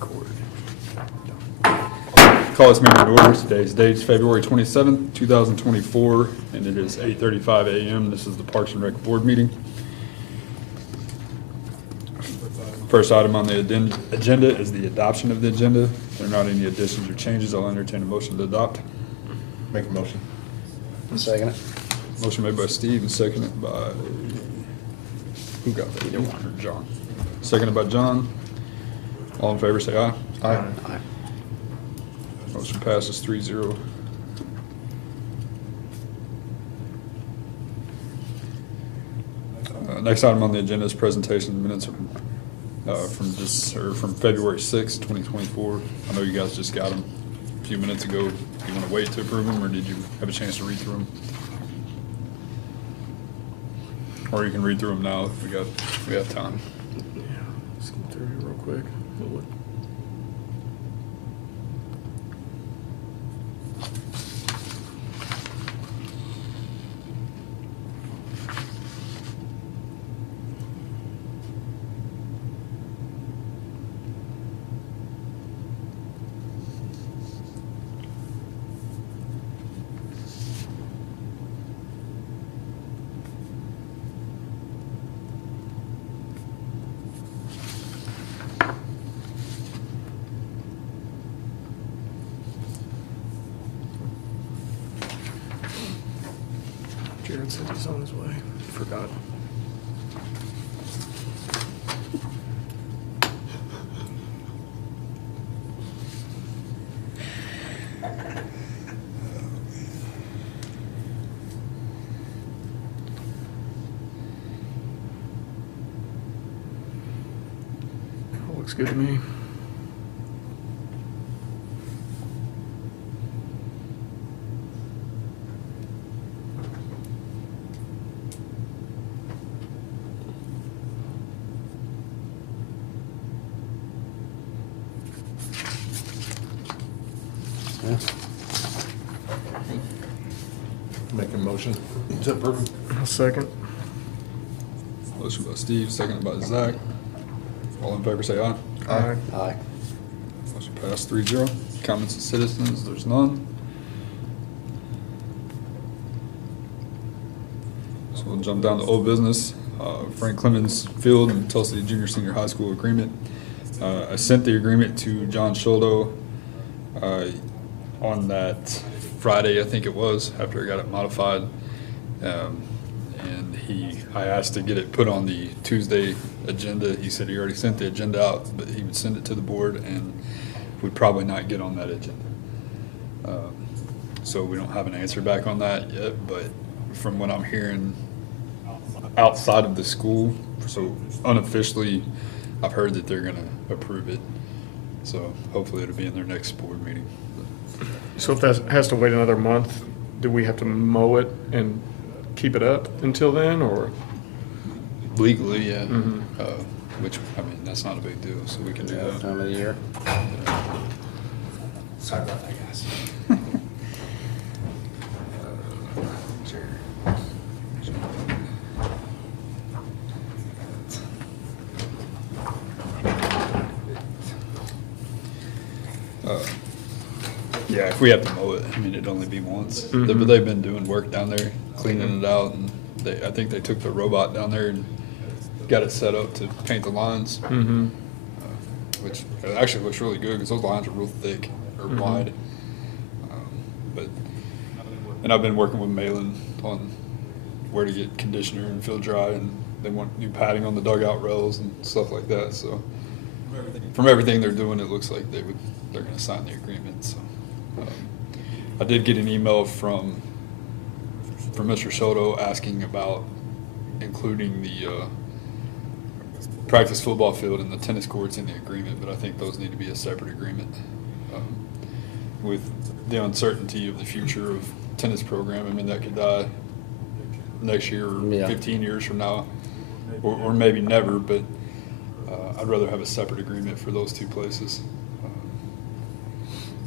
record. Call this meeting to order. Today's date is February 27th, 2024, and it is 8:35 a.m. This is the Parks and Rec Board meeting. First item on the agenda is the adoption of the agenda. If there are not any additions or changes, I'll entertain a motion to adopt. Make a motion. Second it. Motion made by Steve and seconded by, who got that? Either one. Or John. Seconded by John. All in favor, say aye. Aye. Aye. Motion passes 3-0. Next item on the agenda is presentation of minutes from February 6th, 2024. I know you guys just got them a few minutes ago. Do you want to wait to approve them, or did you have a chance to read through them? Or you can read through them now if we got time. Yeah, skim through here real quick. Jared said he's on his way. Forgot. Looks good to me. Yeah. Make a motion to approve. A second. Motion by Steve, seconded by Zach. All in favor, say aye. Aye. Aye. Motion passed 3-0. Comments of citizens, there's none. So we'll jump down to old business. Frank Clemens Field and Tulsa Junior Senior High School agreement. I sent the agreement to John Sholdo on that Friday, I think it was, after I got it modified. And I asked to get it put on the Tuesday agenda. He said he already sent the agenda out, but he would send it to the board and would probably not get on that agenda. So we don't have an answer back on that yet, but from what I'm hearing outside of the school, so unofficially, I've heard that they're gonna approve it. So hopefully it'll be in their next board meeting. So if that has to wait another month, do we have to mow it and keep it up until then, or? Legally, yeah. Mhm. Which, I mean, that's not a big deal, so we can do that. Time of the year. Sorry about that, guys. Yeah, if we have to mow it, I mean, it'd only be once. Mhm. But they've been doing work down there, cleaning it out, and I think they took the robot down there and got it set up to paint the lines, Mm-hmm. which actually looks really good because those lines are real thick or Mhm. wide. And I've been working with Malin on where to get conditioner and field dry, and they want new padding on the dugout rails and stuff like that. So from everything they're doing, it looks like they're going to sign the agreement. So I did get an email from Mr. Soto asking about including the practice football field and the tennis courts in the agreement, but I think those need to be a separate agreement. With the uncertainty of the future of tennis program, I mean, that could die next year or Yeah. 15 years from now, or maybe never, but I'd rather have a separate agreement for those two places.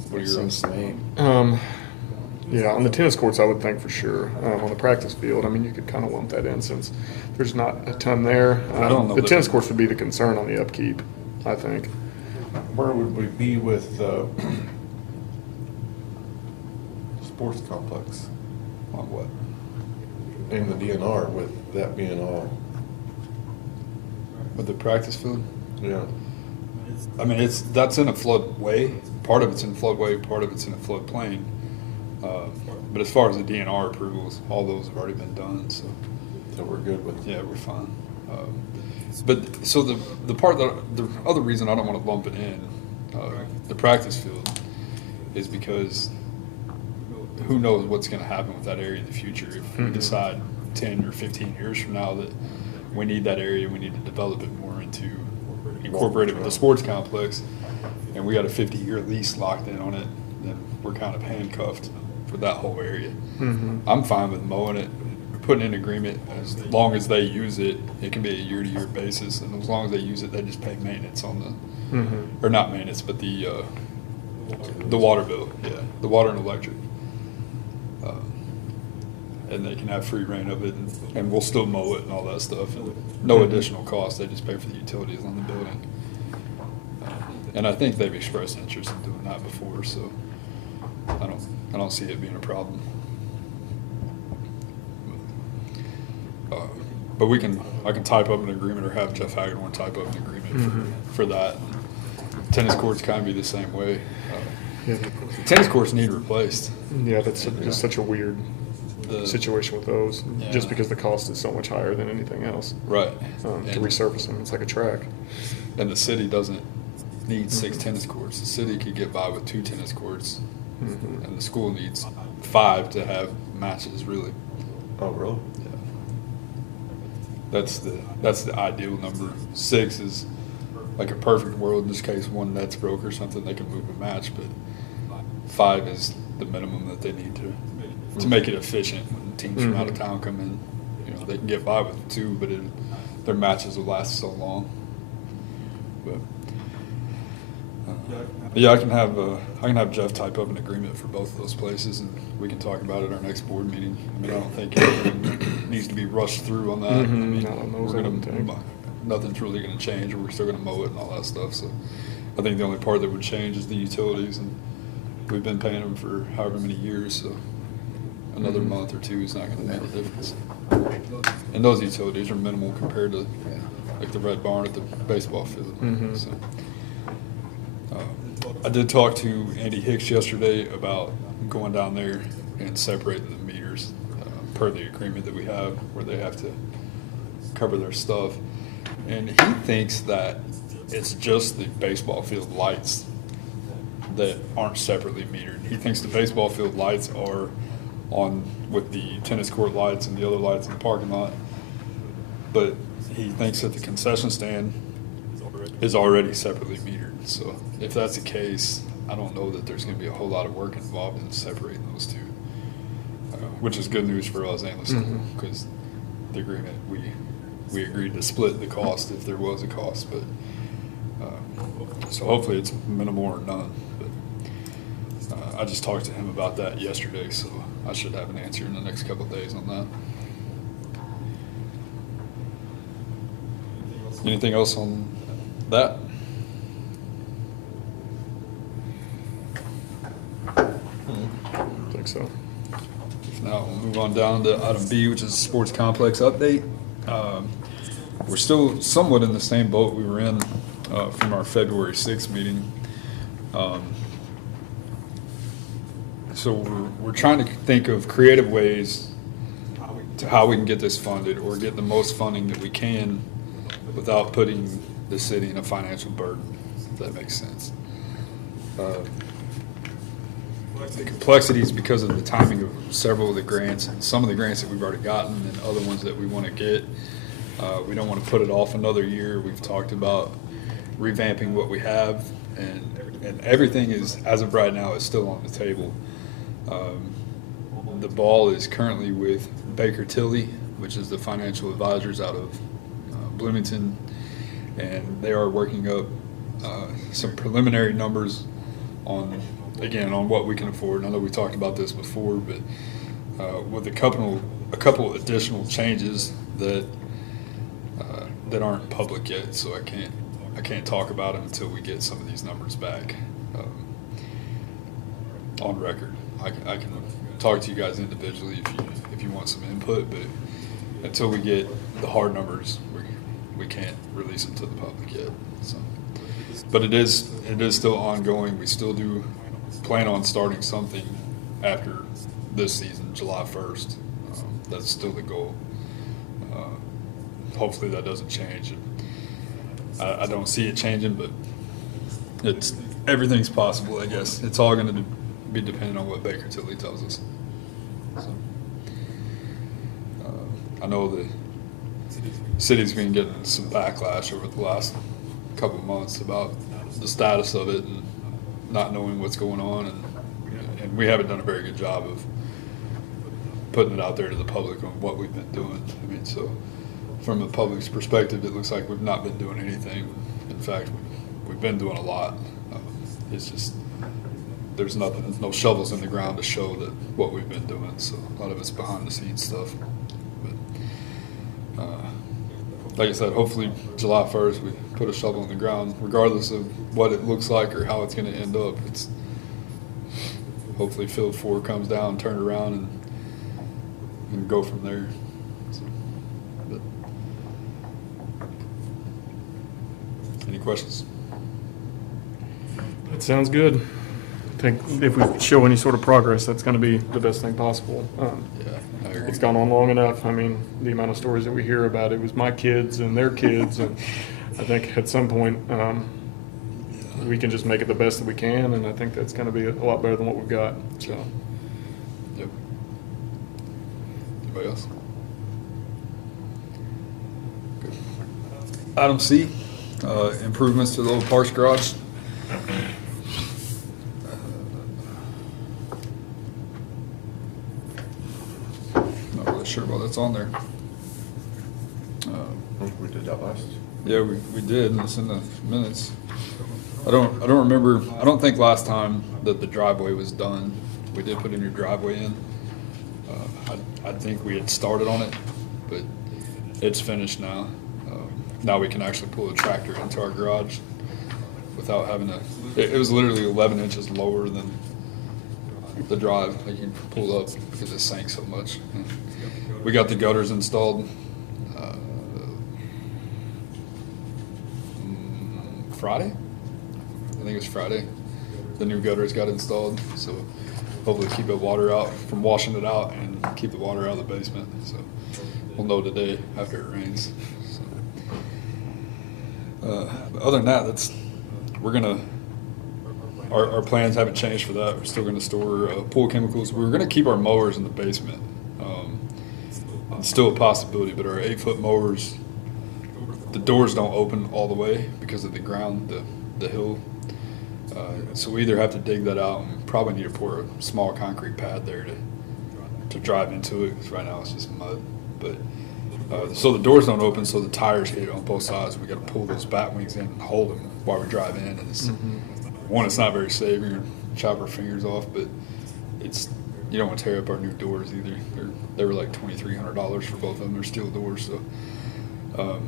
What are Makes your sense to me. Yeah, on the tennis courts, I would think for sure. On the practice field, I mean, you could kind of lump that in since there's not a ton there. I don't know The that- tennis courts would be the concern on the upkeep, I think. Where would we be with, sports complex On what? and the DNR with that being all, With the practice field? yeah. I mean, that's in a floodway. Part of it's in floodway, part of it's in a floodplain. But as far as the DNR approvals, all those have already been done, so, So we're good with. yeah, we're fine. But, so the part that, the other reason I don't want to lump it in, the practice field, is because who knows what's going to happen with that area in the future if we decide 10 or 15 years from now that we need that area, we need to develop it more into, incorporate it with the sports complex, and we got a 50-year lease locked in on it, then we're kind of handcuffed for that whole area. I'm fine with mowing it, putting in agreement, as long as they use it, it can be a year-to-year basis, and as long as they use it, they just pay maintenance on the, or not maintenance, but the water bill, yeah, the water and electric. And they can have free reign of it, and we'll still mow it and all that stuff, and no additional cost, they just pay for the utilities on the building. And I think they've expressed interest in doing that before, so I don't see it being a problem. But I can type up an agreement, or have Jeff Hagedorn type up an agreement for that. Tennis courts kind of be the same way. Yeah, Tennis courts need replaced. yeah, that's just such a weird The- situation with those, just Yeah. because the cost is so much higher than anything else. Right. To And- resurface them, it's like a track. And the city doesn't need 6 tennis courts. The city could get by with 2 tennis courts, and the school needs 5 to have matches, really. Oh, really? Yeah. That's the ideal number. 6 is like a perfect world, in this case one net's broke or something, they can move a match, but 5 is the minimum that they need to make it efficient when teams from out of town come in. You know, they can get by with 2, but their matches will last so long. But yeah, I can have Jeff type up an agreement for both of those places, and we can talk about it at our next board meeting. I mean, I don't think anything needs to be rushed through on that. I mean, Not on those, we're I wouldn't think. nothing's really gonna change, we're still gonna mow it and all that stuff, so I think the only part that would change is the utilities, and we've been paying them for however many years, so another month or 2 is not gonna make a difference. And those utilities are minimal compared to like the Red Barn at the baseball field, so. I did talk to Andy Hicks yesterday about going down there and separating the meters per the agreement that we have, where they have to cover their stuff. And he thinks that it's just the baseball field lights that aren't separately metered. He thinks the baseball field lights are on with the tennis court lights and the other lights in the parking lot. But he thinks that the concession stand is already separately metered. So if that's the case, I don't know that there's going to be a whole lot of work involved in separating those 2, which is good news for us and the school, because the agreement, we agreed to split the cost if there was a cost, but so hopefully it's minimal or none. But I just talked to him about that yesterday, so I should have an answer in the next couple of days on that. Anything else on that? I think so. If not, we'll move on down to item B, which is sports complex update. We're still somewhat in the same boat we were in from our February 6th meeting. So we're trying to think of creative ways to how we can get this funded, or get the most funding that we can without putting the city in a financial burden, if that makes sense. The complexities because of the timing of several of the grants, and some of the grants that we've already gotten and other ones that we want to get. We don't want to put it off another year. We've talked about revamping what we have, and everything is, as of right now, is still on the table. The ball is currently with Baker Tilly, which is the financial advisors out of Bloomington, and they are working up some preliminary numbers on what we can afford. I know we talked about this before, but with a couple additional changes that aren't public yet, so I can't I can't talk about them until we get some of these numbers back on record. I can talk to you guys individually if you want some input, but until we get the hard numbers, we can't release them to the public yet. So, but it is still ongoing. We still do plan on starting something after this season, July 1st. That's still the goal. Hopefully that doesn't change. I don't see it changing, but everything's possible, I guess. It's all going to be dependent on what Baker Tilly tells us. So, I know the city's been getting some backlash over the last couple of months about the status of it and not knowing what's going on, and we haven't done a very good job of putting it out there to the public on what we've been doing. I mean, so from the public's perspective, it looks like we've not been doing anything. In fact, we've been doing a lot. It's just there's no shovels in the ground to show that what we've been doing. So a lot of it's behind the scenes stuff. But like I said, hopefully July 1st we put a shovel in the ground, regardless of what it looks like or how it's going to end up. It's hopefully Field 4 comes down, turned around, and go from there. So, but, any questions? That sounds good. I think if we show any sort of progress, that's going to be the best thing possible. Yeah, I agree. It's gone on long enough. I mean, the amount of stories that we hear about it was my kids and their kids, and I think at some point we can just make it the best that we can, and I think that's going to be a lot better than what we've got. So, Yep. Anybody else? Good. Item C, improvements to the old Parks Garage. Not really sure why that's on there. We did that last. Yeah, we did, and it's in the minutes. I don't remember, I don't think last time that the driveway was done, we did put a new driveway in. I think we had started on it, but it's finished now. Now we can actually pull a tractor into our garage without having to, it was literally 11 inches lower than the drive that you can pull up because it sank so much. We got the gutters installed Friday? I think it was Friday. The new gutters got installed, so hopefully keep the water out from washing it out and keep the water out of the basement. So we'll know today after it rains. So, other than that, our plans haven't changed for that. We're still going to store pool chemicals. We're going to keep our mowers in the basement. It's still a possibility, but our 8-foot mowers, the doors don't open all the way because of the ground, the hill. So we either have to dig that out and probably need to pour a small concrete pad there to drive into it, because right now it's just mud. But so the doors don't open, so the tires hit on both sides. We got to pull those bat wings in and hold them while we drive in. And it's, one, it's not very safe. You're gonna chop our fingers off, but you don't want to tear up our new doors either. They were like $2,300 for both of them. They're steel doors, so.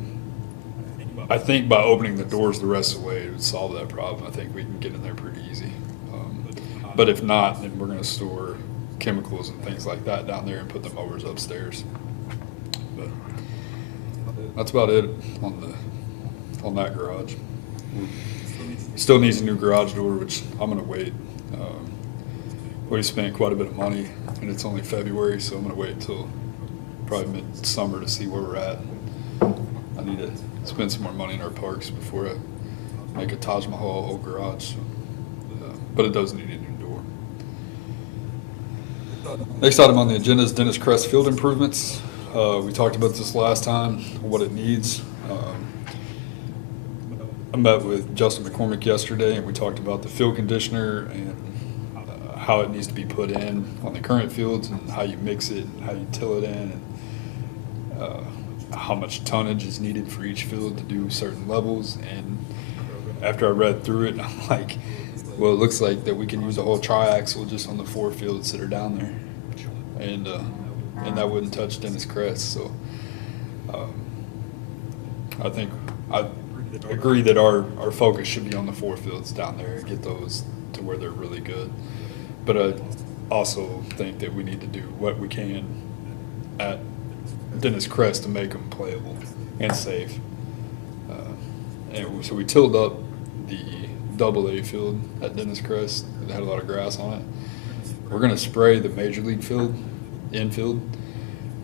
I think by opening the doors the rest of the way, it would solve that problem. I think we can get in there pretty easy. But if not, then we're going to store chemicals and things like that down there and put the mowers upstairs. But that's about it on that garage. Still needs a new garage door, which I'm going to wait. We spent quite a bit of money, and it's only February, so I'm going to wait until probably mid-summer to see where we're at. I need to spend some more money in our parks before I make a Taj Mahal old garage. So, but it does need a new door. Next item on the agenda is Dennis Crest Field improvements. We talked about this last time, what it needs. I met with Justin McCormick yesterday, and we talked about the field conditioner and how it needs to be put in on the current fields and how you mix it and how you till it in, and how much tonnage is needed for each field to do certain levels. And after I read through it, I'm like, well, it looks like that we can use a whole triaxle just on the 4 fields that are down there, and that wouldn't touch Dennis Crest. So I think agree that our focus should be on the 4 fields down there and get those to where they're really good. But I also think that we need to do what we can at Dennis Crest to make them playable and safe. So we tilled up the AA field at Dennis Crest. It had a lot of grass on it. We're going to spray the major league field, infield,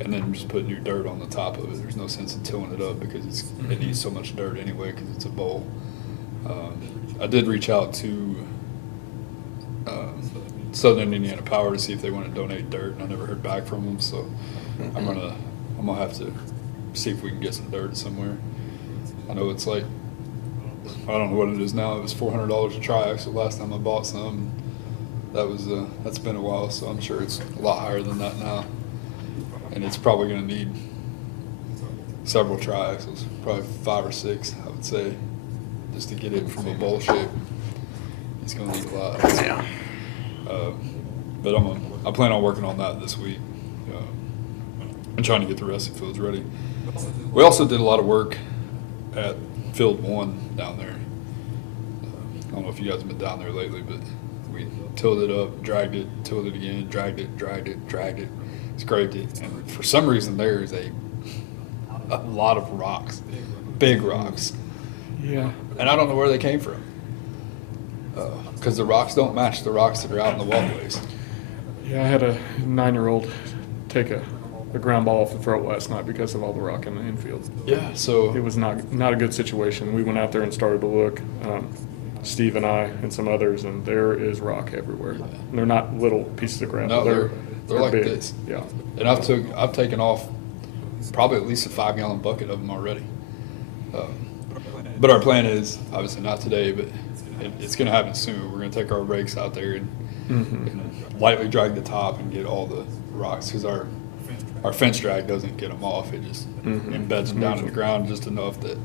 and then just put new dirt on the top of it. There's no sense in tilling it up because it needs so much dirt anyway because it's a bowl. I did reach out to Southern Indiana Power to see if they want to donate dirt, and I never heard back from them. So I'm gonna have to see if we can get some dirt somewhere. I know it's like, I don't know what it is now. It was $400 a triaxle last time I bought some. That's been a while, so I'm sure it's a lot higher than that now. And it's probably going to need several triaxles, probably 5 or 6, I would say, just to get it from a bowl shape. It's going to need a lot. Yeah. But I plan on working on that this week and trying to get the rest of the fields ready. We also did a lot of work at Field 1 down there. I don't know if you guys have been down there lately, but we tilled it up, dragged it, tilled it again, dragged it, scraped it, and for some reason there is a lot of rocks, big rocks. Yeah. And I don't know where they came from. Because the rocks don't match the rocks that are out in the walkways. Yeah, I had a 9-year-old take a ground ball off the throat last night because of all the rock in the infield. Yeah, so It was not a good situation. We went out there and started to look, Steve and I and some others, and there is rock everywhere. And they're not little pieces of gravel. No, they're like big. this. Yeah. And I've taken off probably at least a 5-gallon bucket of them already. But our plan is obviously not today, but it's going to happen soon. We're going to take our rakes out there and lightly drag the top and get all the rocks because our fence drag doesn't get them off. It just embeds them down in the ground just enough that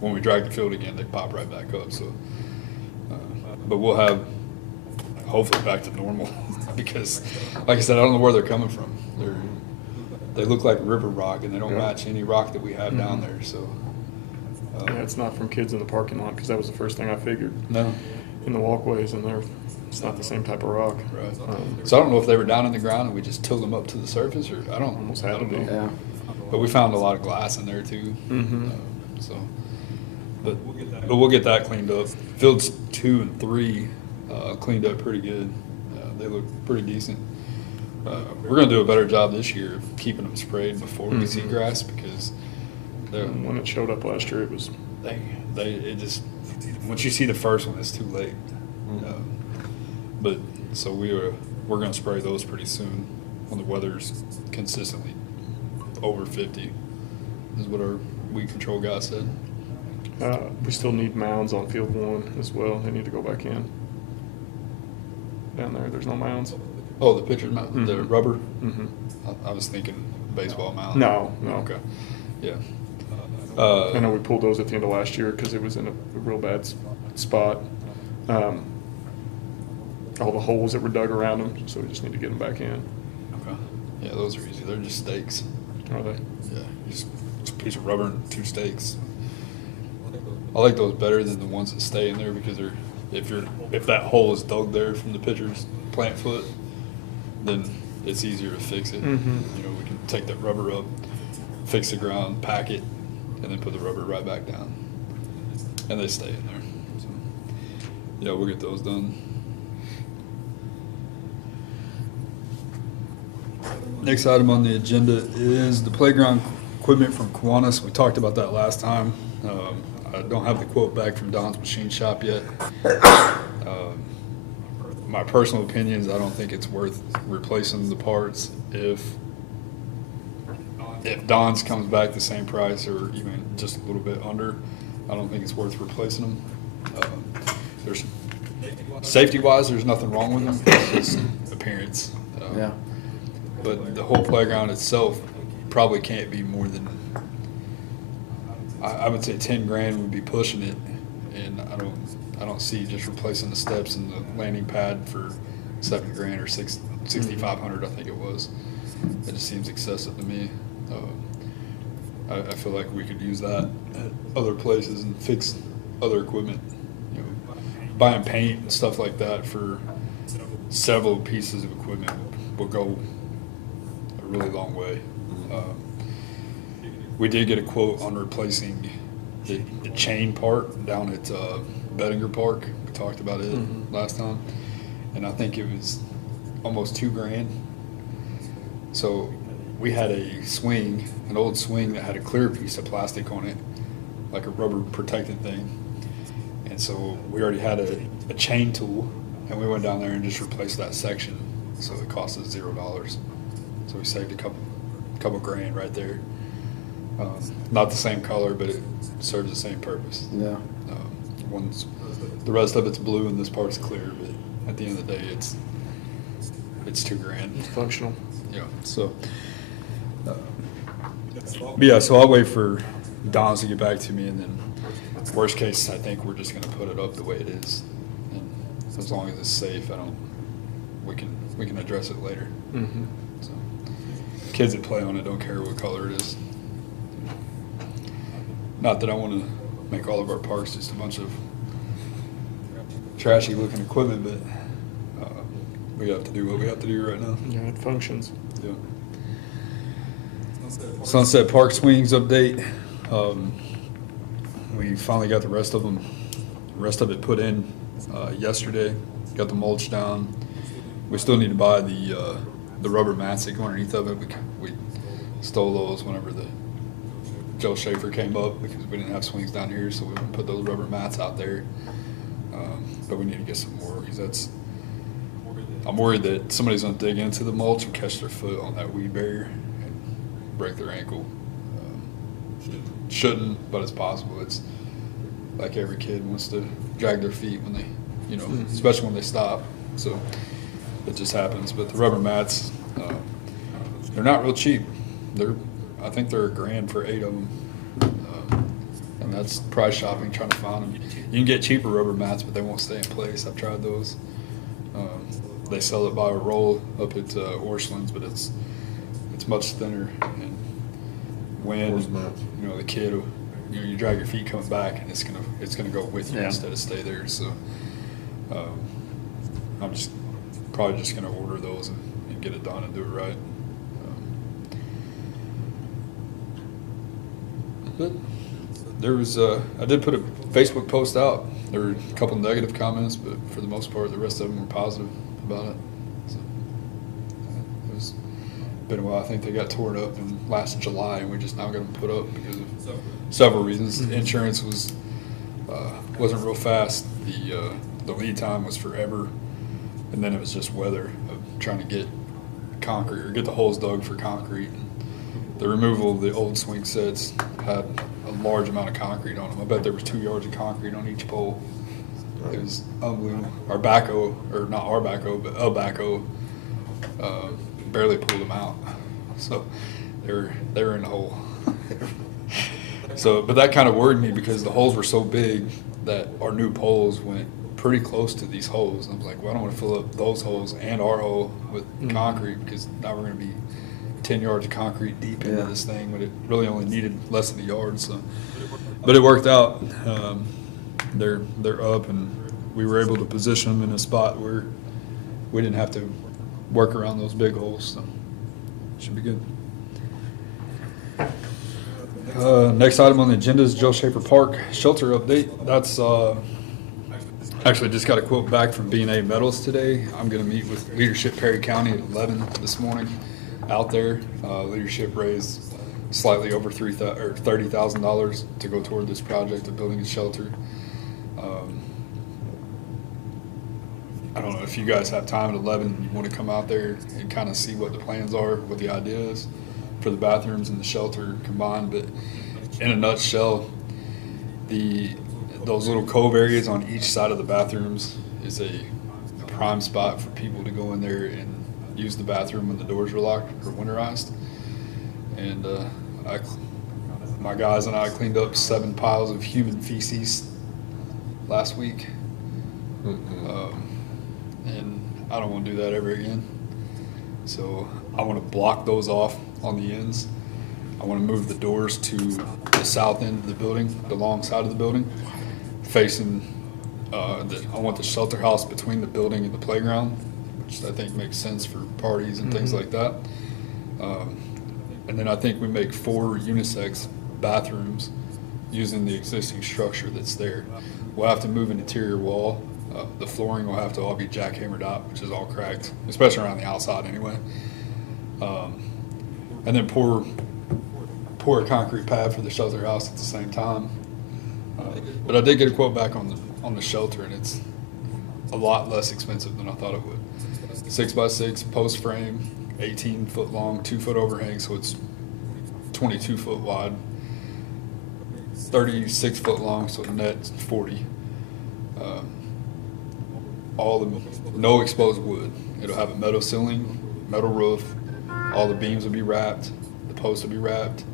when we drag the field again, they pop right back up. So, but we'll have hopefully back to normal because, like I said, I don't know where they're coming from. They look like river rock and they don't match any rock that we have down there. So. Yeah, it's not from kids in the parking lot because that was the first thing I figured. No. In the walkways, and it's not the same type of rock. Right. So I don't know if they were down in the ground and we just tilled them up to the surface, or I don't Almost had to be. know. Yeah. But we found a lot of glass in there too. So, but we'll get that cleaned up. Fields 2 and 3 cleaned up pretty good. They look pretty decent. We're going to do a better job this year of keeping them sprayed before we see grass because When it showed up last year, it was it just once you see the first one, it's too late. But so we're going to spray those pretty soon when the weather's consistently over 50. Is what our weed control guy said. we still need mounds on field 1 as well. They need to go back in. Down there, there's no mounds. Oh, the pitcher's mound, the rubber. Mm-hmm. I was thinking baseball mound. No. Okay. Yeah. I know we pulled those at the end of last year because it was in a real bad spot. All the holes that were dug around them, so we just need to get them back in. Okay. Yeah, those are easy. They're just stakes. Are they? Yeah, just a piece of rubber and 2 stakes. I like those better than the ones that stay in there because if that hole is dug there from the pitcher's plant foot, then it's easier to fix it. Mm-hmm. You know, we can take that rubber up, fix the ground, pack it, and then put the rubber right back down, and they stay in there. So, yeah, we'll get those done. Next item on the agenda is the playground equipment from Kiwanis. We talked about that last time. I don't have the quote back from Don's Machine Shop yet. My personal opinion is I don't think it's worth replacing the parts if Don's comes back the same price or even just a little bit under. I don't think it's worth replacing them. There's safety-wise, there's nothing wrong with them. It's just appearance. Yeah. But the whole playground itself probably can't be more than, I would say 10 grand would be pushing it, and I don't see just replacing the steps and the landing pad for 7 grand or 6,500 I think it was. It just seems excessive to me. I feel like we could use that at other places and fix other equipment. You know, buying paint and stuff like that for several pieces of equipment will go a really long way. We did get a quote on replacing the chain part down at Bettinger Park. We talked about it last time, and I think it was almost $2,000. So we had a swing, an old swing that had a clear piece of plastic on it, like a rubber protected thing. And so we already had a chain tool, and we went down there and just replaced that section. So it cost us $0. So we saved a couple grand right there. Not the same color, but it serves the same purpose. Yeah. The rest of it's blue and this part's clear, but at the end of the day, it's $2,000. It's functional. Yeah. So, but yeah. So I'll wait for Don's to get back to me, and then worst case, I think we're just going to put it up the way it is, and as long as it's safe, we can address it later. Mm-hmm. So, kids that play on it don't care what color it is. Not that I want to make all of our parks just a bunch of trashy looking equipment, but we have to do what we have to do right now. Yeah, it functions. Yeah. Sunset Park swings update. We finally got the rest of it put in yesterday. Got the mulch down. We still need to buy the rubber mats that go underneath of it. We stole those whenever the Joe Schaefer came up because we didn't have swings down here, so we wouldn't put those rubber mats out there. But we need to get some more because I'm worried that somebody's going to dig into the mulch and catch their foot on that weed barrier and break their ankle. Shouldn't, but it's possible. It's like every kid wants to drag their feet when they, especially when they stop. So it just happens. But the rubber mats, they're not real cheap. I think they're $1,000 for 8 of them. And that's price shopping, trying to find them. You can get cheaper rubber mats, but they won't stay in place. I've tried those. They sell it by a roll up at Orscheln's, but it's much thinner. And when the kid, you drag your feet coming back, and it's gonna go with you instead of stay there. So I'm probably just gonna order those and get it done and do it right. But there was I did put a Facebook post out. There were a couple negative comments, but for the most part, the rest of them were positive about it. So it's been a while. I think they got torn up in last July, and we just now got them put up because of several reasons. The insurance wasn't real fast. The lead time was forever, and then it was just weather of trying to get concrete or get the holes dug for concrete. The removal of the old swing sets had a large amount of concrete on them. I bet there was 2 yards of concrete on each pole. It was unbelievable. Our backhoe, or not our backhoe, but a backhoe, barely pulled them out. So they were in the hole. So, but that kind of worried me because the holes were so big that our new poles went pretty close to these holes. And I was like, well, I don't want to fill up those holes and our hole with concrete because now we're going to be 10 yards of concrete deep into this thing when it really only needed less than a yard. So, but it worked out. They're up, and we were able to position them in a spot where we didn't have to work around those big holes. So, should be good. Next item on the agenda is Joe Schaefer Park shelter update. That's actually just got a quote back from B&A Metals today. I'm going to meet with Leadership Perry County at 11 this morning. Out there, Leadership raised slightly over $30,000 to go toward this project of building a shelter. I don't know if you guys have time at 11 and you want to come out there and kind of see what the plans are, what the idea is for the bathrooms and the shelter combined. But in a nutshell, those little cove areas on each side of the bathrooms is a prime spot for people to go in there and use the bathroom when the doors were locked or winterized. And my guys and I cleaned up 7 piles of human feces last week. And I don't want to do that ever again. So I want to block those off on the ends. I want to move the doors to the south end of the building, the long side of the building, facing, I want the shelter house between the building and the playground, which I think makes sense for parties and things like that. And then I think we make 4 unisex bathrooms using the existing structure that's there. We'll have to move an interior wall. The flooring will have to all be jackhammered out, which is all cracked, especially around the outside anyway. And then pour a concrete pad for the shelter house at the same time. But I did get a quote back on the shelter, and it's a lot less expensive than I thought it would. 6x6 post frame, 18-foot long, 2-foot overhang, so it's 22-foot wide. 36-foot long, so net 40. No exposed wood. It'll have a metal ceiling, metal roof. All the beams will be wrapped. The posts will be wrapped.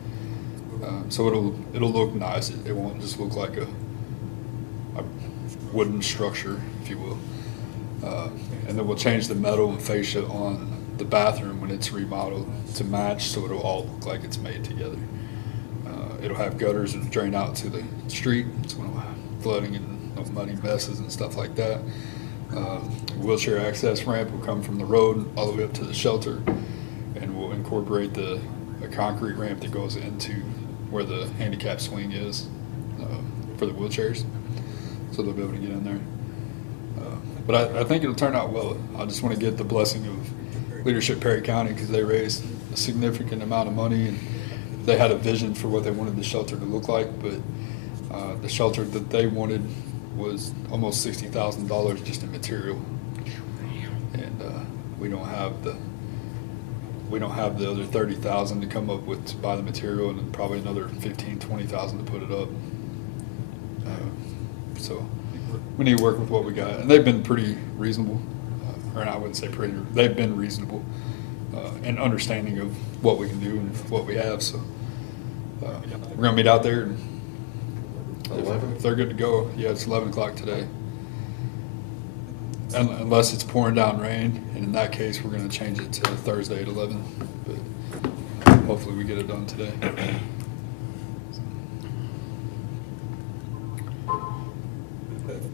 So it'll look nice. It won't just look like a wooden structure, if you will. And then we'll change the metal and fascia on the bathroom when it's remodeled to match, so it'll all look like it's made together. It'll have gutters that drain out to the street, so we don't have flooding and no muddy messes and stuff like that. Wheelchair access ramp will come from the road all the way up to the shelter, and we'll incorporate a concrete ramp that goes into where the handicap swing is for the wheelchairs, so they'll be able to get in there. But I think it'll turn out well. I just want to get the blessing of leadership Perry County, because they raised a significant amount of money, and they had a vision for what they wanted the shelter to look like. But the shelter that they wanted was almost $60,000 just in material, and we don't have the other $30,000 to come up with to buy the material, and then probably another $15,000-$20,000 to put it up. So we need to work with what we got, and they've been pretty reasonable, or I wouldn't say pretty. They've been reasonable and understanding of what we can do and what we have. So we're gonna meet out there, and 11? if they're good to go, yeah, it's 11 o'clock today. Unless it's pouring down rain, and in that case, we're gonna change it to Thursday at 11. But hopefully, we get it done today.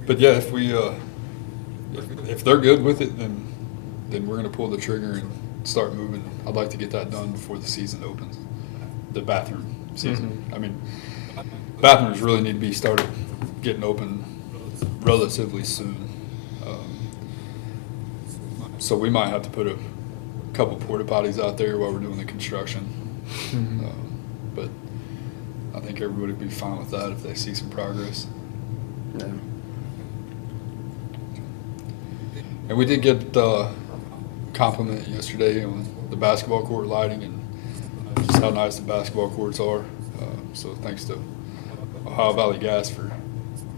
But yeah, if we if they're good with it, then we're gonna pull the trigger and start moving. I'd like to get that done before the season opens, the bathroom season. I mean, bathrooms really need to be started getting open relatively soon. So we might have to put a couple porta potties out there while we're doing the construction. But I think everybody would be fine with that if they see some progress. Yeah. And we did get a compliment yesterday on the basketball court lighting and just how nice the basketball courts are. So thanks to Ohio Valley Gas for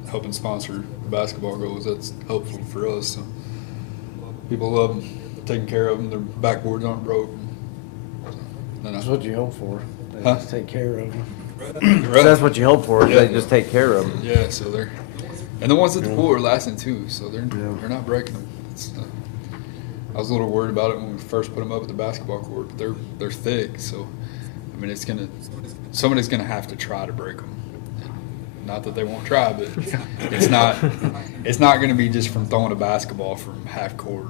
helping sponsor the basketball goals. That's helpful for us. So people love them, taking care of them. Their backboards aren't broke. That's what you hope for. They Huh? just take care of them. Right. That's what you hope for, is Yeah. they just take care of them. Yeah, so they're, and the ones at the Yeah. pool are lasting too, so they're not breaking them. I was a little worried about it when we first put them up at the basketball court, but they're thick, so I mean somebody's gonna have to try to break them. Not that they won't try, but it's not gonna be just from throwing a basketball from half court,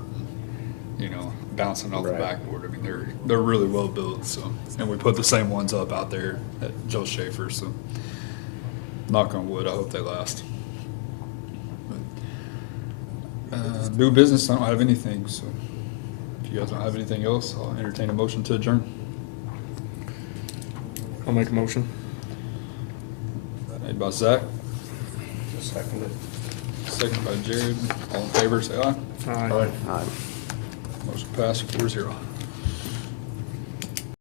bouncing off the Right. backboard. I mean they're really well built, so, and we put the same ones up out there at Joe Schaefer, so knock on wood, I hope they last. New business, I don't have anything, so if you guys don't have anything else, I'll entertain a motion to adjourn. I'll make a motion. Made by Zach, Second it. second by Jared. All in favor, say aye. Aye. Aye. Motion passed 4-0.